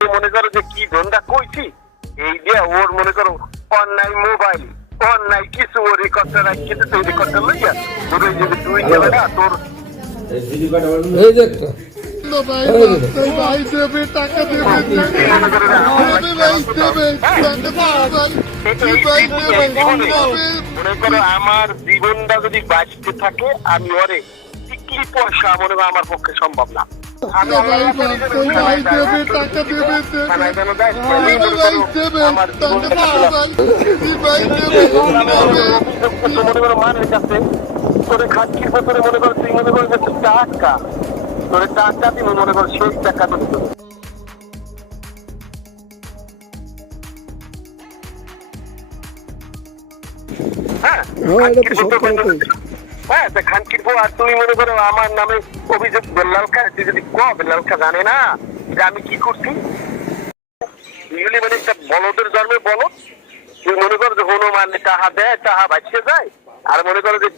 মনে করো যে কি ধন্দা কইছি এই দিয়ে ওর মনে করো অনলাইন মোবাইল অনলাইন কিছু ওর রেকর্ডটা রাখিতে তুই রেকর্ডটা লইয়া তোর ওই যে তুই যাবে না তোর এই দেখ ভাই দেবে টাকা দেবে মনে করো আমার জীবনটা যদি বাঁচতে থাকে আমি ওরে কি পয়সা মনে হয় আমার পক্ষে সম্ভব না। মানের কাছে তোরে খাচ্ছির ভেতরে মনে করো তুই মনে করো টাকা তোরে টাকা দিন মনে করো সেই টাকা তো হ্যাঁ খানকির বউ আর তুমি মনে করো আমার নামে অভিযোগ বেল্লাল খা তুই যদি বেল্লাল খা জানে না যে আমি কি করছি মানে একটা বলদের জন্মে বলো তুই মনে করো যে হনুমান টাহা দেয় টাহা বাঁচিয়ে যায় আর মনে করো যে